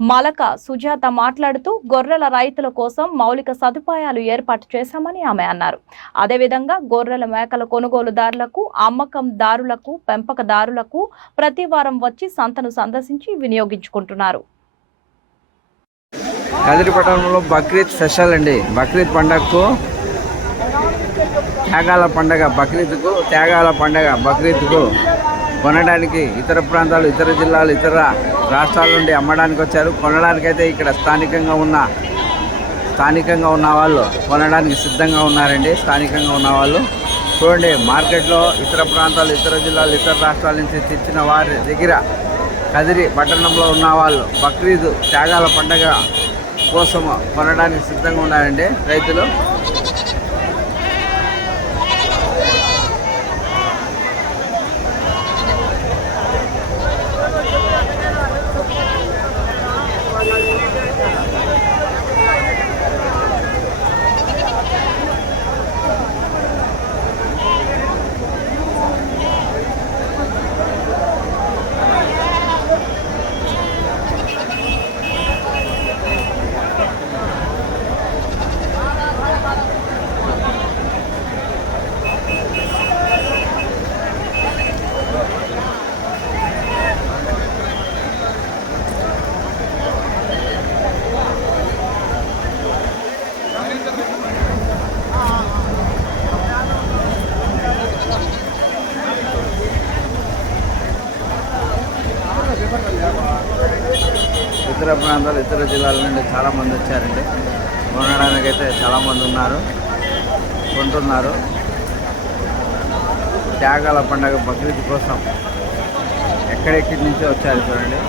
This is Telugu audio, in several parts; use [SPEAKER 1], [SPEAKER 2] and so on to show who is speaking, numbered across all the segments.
[SPEAKER 1] Malaka Sujatha మాట్లాడుతూ గొర్రెల రైతుల కోసం మౌలిక సదుపాయాలు ఏర్పాటు చేశామని ఆమె అన్నారు. అదేవిధంగా గొర్రెల మేకల కొనుగోలుదారులకు అమ్మకందారులకు పెంపకదారులకు ప్రతి వారం వచ్చి సంతను సందర్శించి వినియోగించుకుంటున్నారు. కదిరిపట్నంలో బక్రీద్ స్పెషల్ అండి. బక్రీద్ పండగకు త్యాగాల పండగ బక్రీద్కు త్యాగాల పండగ బక్రీద్కు కొనడానికి ఇతర ప్రాంతాలు ఇతర జిల్లాలు ఇతర రాష్ట్రాల నుండి అమ్మడానికి వచ్చారు. కొనడానికైతే ఇక్కడ స్థానికంగా ఉన్న స్థానికంగా ఉన్న వాళ్ళు కొనడానికి సిద్ధంగా ఉన్నారండి. స్థానికంగా ఉన్న వాళ్ళు. చూడండి మార్కెట్లో ఇతర ప్రాంతాలు ఇతర జిల్లాలు ఇతర రాష్ట్రాల నుంచి తెచ్చిన వారి దగ్గర కదిరి పట్టణంలో ఉన్న వాళ్ళు బక్రీద్ త్యాగాల పండగ కోసం కొనడానికి సిద్ధంగా ఉన్నారండి రైతులు ఇతర ప్రాంతాలు ఇతర జిల్లాల నుండి చాలామంది వచ్చారండి. కొనడానికి అయితే చాలామంది ఉన్నారు కొంటున్నారు. త్యాగాల పండగ బక్రీద్ కోసం ఎక్కడెక్కడి నుంచో వచ్చారు చూడండి.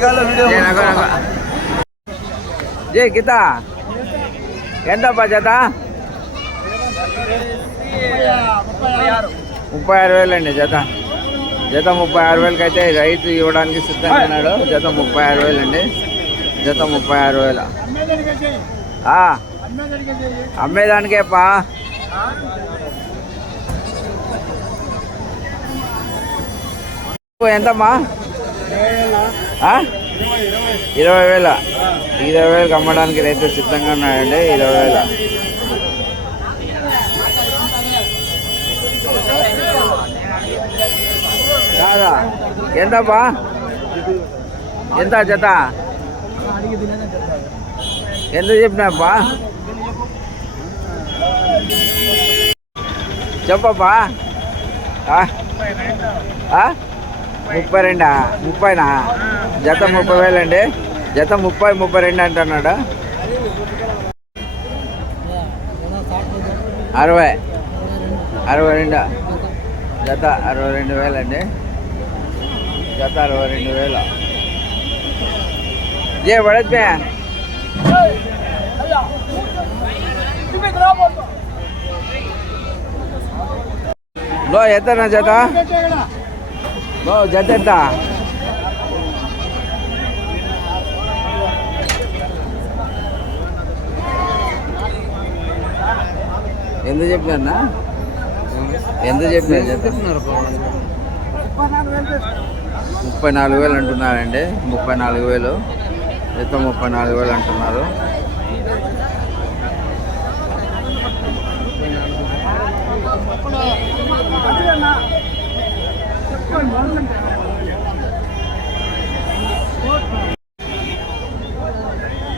[SPEAKER 1] జై నగో నగో. జై గీత. ఎంతప్పా జత? ముప్పై ఆరు వేలు అండి జత. జత ముప్పై ఆరు వేలకి అయితే రైతు ఇవ్వడానికి సిద్ధంగా ఉన్నాడు. జత ముప్పై ఆరు వేలు అండి. జత ముప్పై ఆరు వేలు. ఆ, అమ్మేదానికేపా ఎంతమ్మా? ఇరవై వేల ఇరవై వేలకు అమ్మడానికి రైతు సిద్ధంగా ఉన్నాడండి ఇరవై వేల కాదా ఎంతబ్బా ఎంత జత ఎంత చెప్పినాబ్బా చెప్పబ్బా ఆ? ఆ? ముప్పై రెండా ముప్పైనా? జత ముప్పై వేలండి జత ముప్పై ముప్పై రెండు అంటున్నాడు.
[SPEAKER 2] అరవై. అరవై రెండు
[SPEAKER 1] జత అరవై రెండు వేలండి జత అరవై రెండు వేలు ఏ పడద్దే లో ఎంతనా జత? జత ఎంత ఎంత చెప్పినా ఎంత చెప్పినా ముప్పై నాలుగు వేలు అంటున్నారండి. ముప్పై నాలుగు వేలు. జత ముప్పై నాలుగు వేలు అంటున్నారు?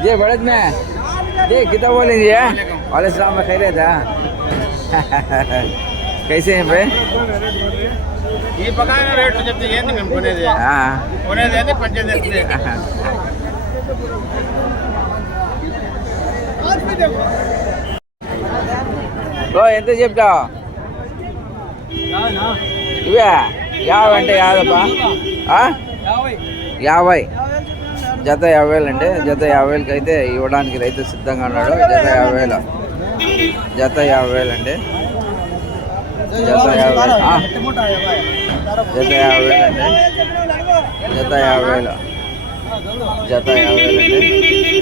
[SPEAKER 1] ये बड़द में ये कितना बोलेंगे ये वाले सलाम में खैर था कैसे हैं भाई ఈ పకాన రేట్లు చెప్తే ఏంది మేము కొనేది हाँ కొనేది ఏంది పంచేది ఏంది? ఓ ఎంత చెప్తావు ఇవే యాభై అంటే యాదబ్బా ఆ? యాభై. జత యాభై వేలు అండి జత యాభై వేలకి అయితే ఇవ్వడానికి రైతు సిద్ధంగా ఉన్నాడు. జత యాభై వేలు జత యాభై వేలు అండి
[SPEAKER 2] జత యాభై?
[SPEAKER 1] జత యాభై వేలు అండి జత యాభై వేలు జత యాభై వేలు అండి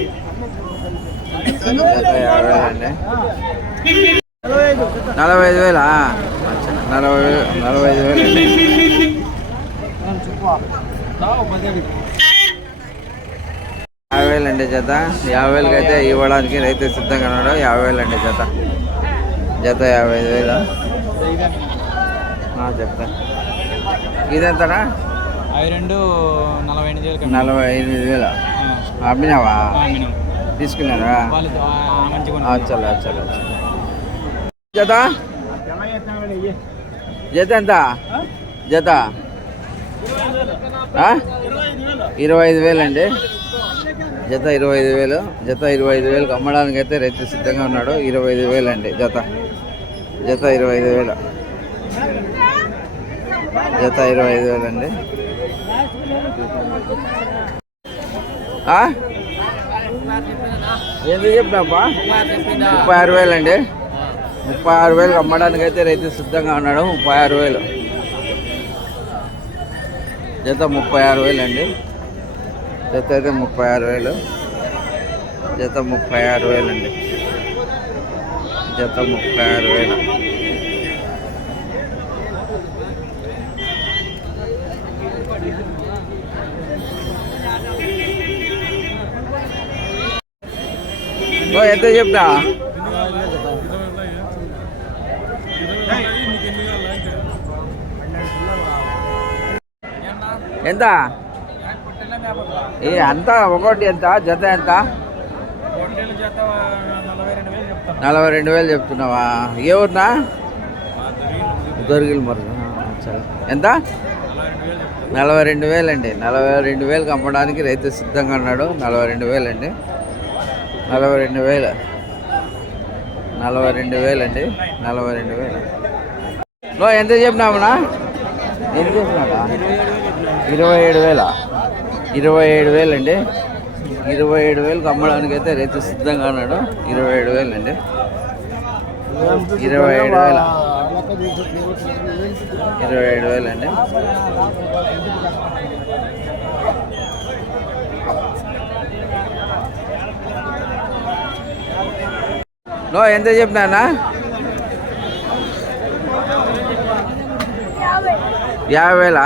[SPEAKER 1] జత యాభై వేలు? అండి నలభై ఐదు వేలా నలభై నలభై ఐదు వేలు అండి యాభై వేలు అండి జత. యాభై వేలకి అయితే ఇవ్వడానికి రైతు సిద్ధంగా ఉన్నాడు. యాభై వేలు అండి జత. జత యాభై ఐదు వేలు చెప్తా. ఇదెంతనా అవి రెండు నలభై ఎనిమిది వేలు నలభై ఎనిమిది వేలు? అమ్మినావా తీసుకున్నారా? అచ్చలే అచ్చలే జత? జత ఎంత? జత? ఇరవై ఐదు వేలు అండి జత ఇరవై ఐదు వేలు. జత ఇరవై ఐదు వేలకు అమ్మడానికి అయితే రైతు సిద్ధంగా ఉన్నాడు. ఇరవై ఐదు వేలు అండి జత. జత ఇరవై ఐదు వేలు.
[SPEAKER 2] జత ఇరవై ఐదు వేలు అండి
[SPEAKER 1] ఎందుకు చెప్పినాపా ముప్పై ఆరు వేలు అండి ముప్పై ఆరు వేలకు అమ్మడానికి అయితే రైతు సిద్ధంగా ఉన్నాడు. ముప్పై ఆరు వేలు.
[SPEAKER 2] జత ముప్పై ఆరు వేలు అండి
[SPEAKER 1] జత అయితే ముప్పై ఆరు వేలు. జత ముప్పై ఆరు వేలు అండి జత ముప్పై ఆరు వేలు. ఎంత చెప్తా? ఎంత? ఏ అంత ఒకటి ఎంత? జత ఎంత? నలభై రెండు వేలు చెప్తున్నావా? ఏ ఊరినా? దొరికిలు మరి ఎంత? నలభై రెండు వేలు అండి నలభై రెండు వేలకు అమ్మడానికి రైతు సిద్ధంగా ఉన్నాడు. నలభై రెండు వేలు అండి నలభై రెండు వేలు. నలభై రెండు వేలు అండి నలభై రెండు వేలు. లో ఎంత చెప్పినామన్నా ఎంత చెప్పినావా ఇరవై ఏడు వేల. ఇరవై ఏడు వేలండి ఇరవై ఏడు వేలకు అమ్మడానికి అయితే రైతు సిద్ధంగా ఉన్నాడు. ఇరవై ఏడు వేలు అండి. ఇరవై ఏడు వేల.
[SPEAKER 2] ఇరవై ఏడు వేలండి
[SPEAKER 1] నో ఎంత చెప్పినానా యాభై వేలా?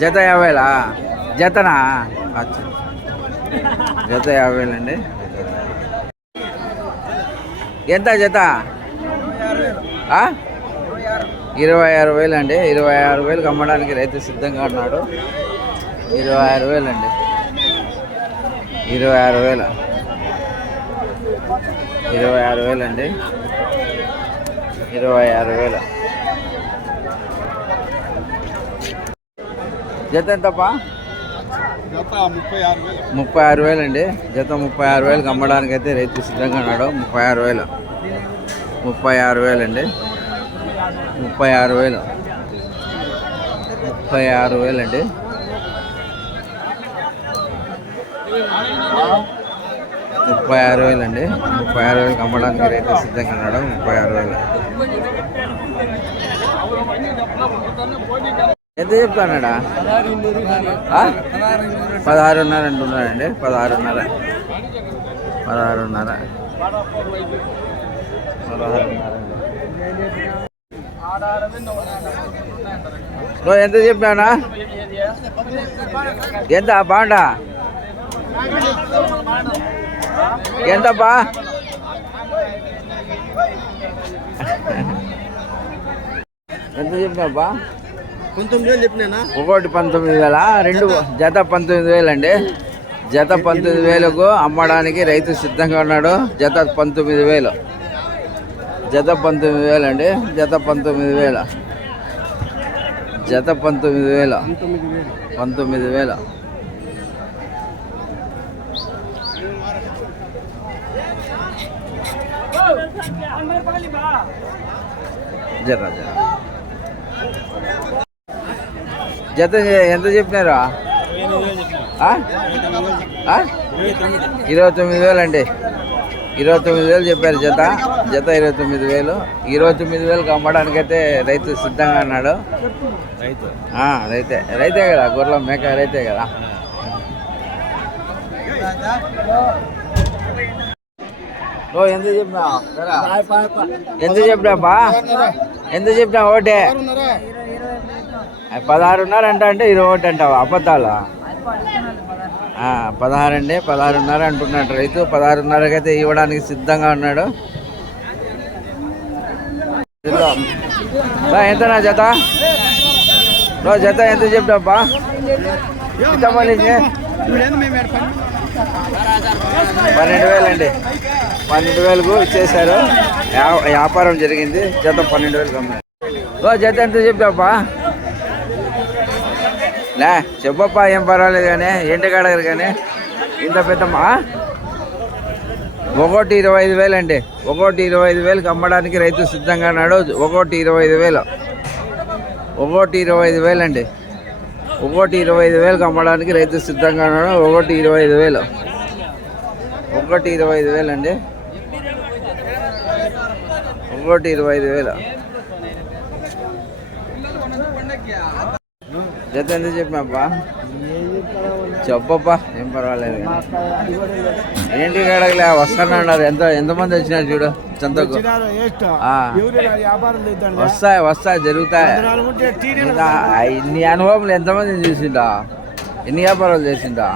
[SPEAKER 1] జత యాభై వేలా జతనా? అచ్చా. జత యాభై వేలండి ఎంత జత? ఇరవై ఆరు వేలు అండి ఇరవై ఆరు వేలకు అమ్మడానికి రైతు సిద్ధంగా ఉన్నాడు. ఇరవై ఆరు వేలు అండి
[SPEAKER 2] ఇరవై ఆరు వేల.
[SPEAKER 1] ఇరవై ఆరు వేలండి.
[SPEAKER 2] ఇరవై ఆరు వేల.
[SPEAKER 1] జత ఎంతప్పా ముప్పై ఆరు వేలు అండి జత ముప్పై ఆరు వేలకు అమ్మడానికి అయితే రైతు సిద్ధంగా ఉన్నాడు ముప్పై ఆరు వేలు ముప్పై ఆరు వేలు అండి
[SPEAKER 2] ముప్పై ఆరు వేలు ముప్పై ఆరు వేలు అండి
[SPEAKER 1] ముప్పై ఆరు వేలు అండి ముప్పై ఆరు వేలకు అమ్మడానికి రైతు సిద్ధంగా ఉన్నాడు ముప్పై ఆరు వేలు ఎంత చెప్తాడా
[SPEAKER 2] పదహారున్నర అంటున్నారండి పదహారున్నర.
[SPEAKER 1] పదహారున్నర. పదహారున్నర. ఎంత చెప్పానా? ఎంత బాగుండా ఎంతప్పా? ఎంత చెప్పినావా ఒకటి పంతొమ్మిది వేల? రెండు జత. పంతొమ్మిది వేలు అండి జత పంతొమ్మిది వేలకు అమ్మడానికి రైతు సిద్ధంగా ఉన్నాడు. జత పంతొమ్మిది వేలు. జత పంతొమ్మిది వేలు అండి జత పంతొమ్మిది వేల. జత పంతొమ్మిది వేల. పంతొమ్మిది వేల. జర జర జత ఎంత చెప్పినారు? ఇరవై తొమ్మిది వేలు అండి. ఇరవై తొమ్మిది వేలు చెప్పారు జత. జత ఇరవై తొమ్మిది వేలు. ఇరవై తొమ్మిది వేలకు అమ్మడానికైతే రైతు సిద్ధంగా అన్నాడు రైతు? ఆ, రైతే. రైతే కదా గొర్రెల మేక రైతే కదా. ఓ ఎంత చెప్పినా
[SPEAKER 2] ఎంత చెప్పినాపా ఎంత చెప్పినా ఒకటే
[SPEAKER 1] పదహారున్నర అంట అంటే ఇరవై ఒకటి అంటావా అబద్ధాలు? పదహారు అండి పదహారున్నర అంటున్నాడు రైతు. పదహారున్నరకి అయితే ఇవ్వడానికి సిద్ధంగా ఉన్నాడు.
[SPEAKER 2] రా, ఎంతనా జత?
[SPEAKER 1] రో జత ఎంత
[SPEAKER 2] ఎంత మళ్ళీ
[SPEAKER 1] పన్నెండు వేలు అండి పన్నెండు వేలకు ఇచ్చేశారు. వ్యా- వ్యాపారం జరిగింది. జత పన్నెండు వేలకు అమ్మారు ఓ జత ఎంత చెప్పాపా లే చెప్పప్పా ఏం పర్వాలేదు కానీ ఏంటి కడగరు కానీ ఇంత పెద్దమ్మా ఒకటి ఇరవై ఐదు వేలు అండి. ఒకటి ఇరవై ఐదు వేలకు అమ్మడానికి రైతు సిద్ధంగా ఉన్నాడు. ఒకటి ఇరవై ఐదు వేలు. ఒకటి ఇరవై ఐదు వేలు అండి. ఒకటి ఇరవై ఐదు వేలకు అమ్మడానికి రైతు సిద్ధంగా ఉన్నాడు. ఒకటి ఇరవై ఐదు వేలు. ఒకటి ఇరవై ఐదు వేలు అండి. ఒకటి ఇరవై ఐదు వేలు. జత ఎంత చెప్పాపా చెప్పప్పా ఏం పర్వాలేదు.
[SPEAKER 2] ఏంటి అడగలే వస్తానన్నారు ఎంత
[SPEAKER 1] ఎంతమంది వచ్చినారు చూడు? చంతకు వస్తాయి వస్తాయి జరుగుతాయి. ఇన్ని అనుభవములు ఎంతమంది చూసిండా ఎన్ని వ్యాపారాలు చేసిండా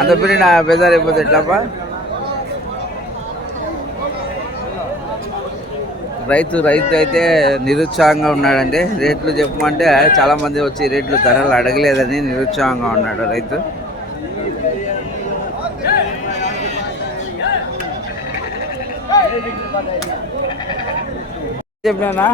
[SPEAKER 1] అంత పిరి నా బెజార్ అయిపోతే ఎట్లాపా రైతు రైతు అయితే నిరుత్సాహంగా ఉన్నాడండి. రేట్లు చెప్పమంటే చాలా మంది వచ్చి రేట్లు ధరలు అడగలేదని నిరుత్సాహంగా ఉన్నాడు రైతు. చెప్పినానా?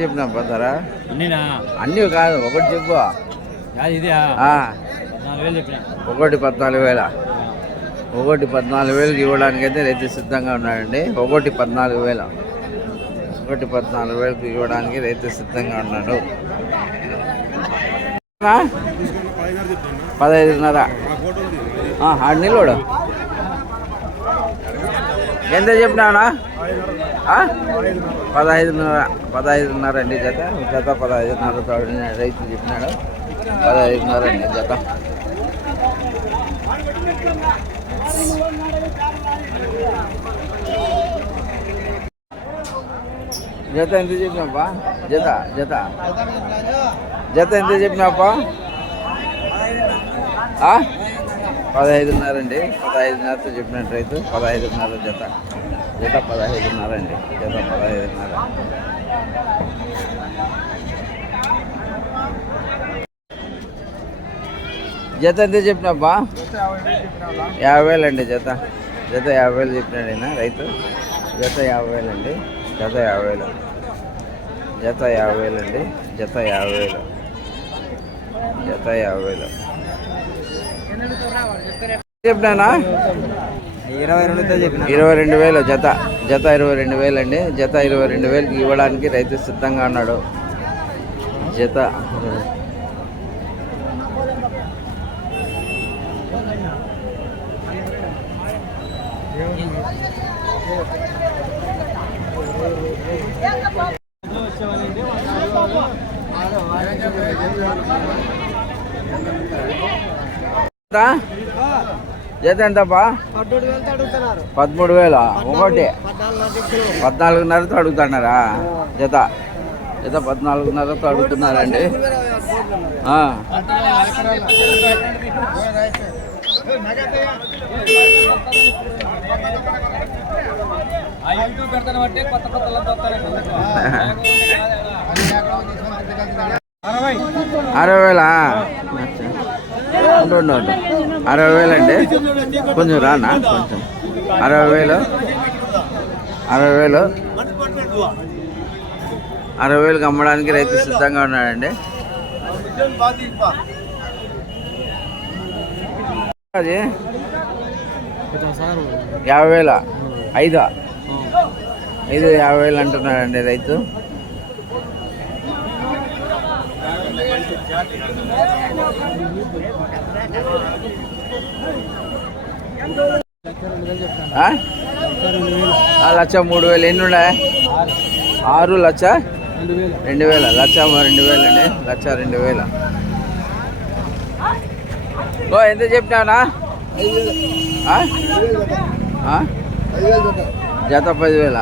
[SPEAKER 1] చెప్పినా ధర. అన్నీ కాదు ఒకటి చెప్పు. ఇది? ఒకటి పద్నాలుగు వేల? ఒకటి పద్నాలుగు వేలకు ఇవ్వడానికి అయితే రైతు సిద్ధంగా ఉన్నాడండి. ఒకటి పద్నాలుగు వేల. ఒకటి పద్నాలుగు వేలకు ఇవ్వడానికి రైతు సిద్ధంగా ఉన్నాడు. పదహైదున్నర. ఆడు నిలబడు. ఎంత చెప్పినానా పదహైదున్నర. పదహైదున్నర అండి జత. జత పదహైదున్నర రైతు చెప్పినాడు. పదహైదున్నర అండి జత. జత ఎంత చెప్పినాపా జత జత. జత ఎంత చెప్పినాపా పదహైదున్నరండి. పదహైదున్నర అండి పదహైదున్నరతో చెప్పినట్టు రైతు. పదహైదున్నర జత. జత పదహైదున్నర అండి. జత పదహైదున్నర. జత ఎంత చెప్పినాపా యాభై వేలు అండి జత. జత యాభై వేలు చెప్పినాడు ఆయన రైతు. జత యాభై వేలు అండి జత యాభై వేలు జత యాభై వేలు అండి జత యాభై వేలు జత యాభై వేలు చెప్పినానా? ఇరవై చెప్పిన. ఇరవై రెండు వేలు జత. జత ఇరవై రెండు వేలు అండి జత ఇరవై రెండు వేలకి ఇవ్వడానికి రైతు సిద్ధంగా ఉన్నాడు. జత. జత ఎంతప్పా అడుగుతున్నారు పదమూడు వేల ఒకటి. పద్నాలుగున్నరతో అడుగుతున్నారా? జత. జత పద్నాలుగున్నరతో అడుగుతున్నారండి. ఆ. అరవై వేలా. అరవై వేలండి కొంచెం రానా? కొంచెం. అరవై వేలు? అరవై వేలు? అరవై వేలకు అమ్మడానికి రైతు సిద్ధంగా ఉన్నాడండి. అది? యాభై వేల ఐదా?
[SPEAKER 2] ఐదు యాభై వేలు
[SPEAKER 1] అంటున్నాడండి రైతు. ఆ? లక్ష మూడు వేలు ఎన్ని ఉన్నాయి ఆరు లక్ష రెండు వేల లక్ష రెండు వేలు అండి లక్ష రెండు వేల ఓ ఎంత చెప్పినావునా? ఆ? జత పదివేల?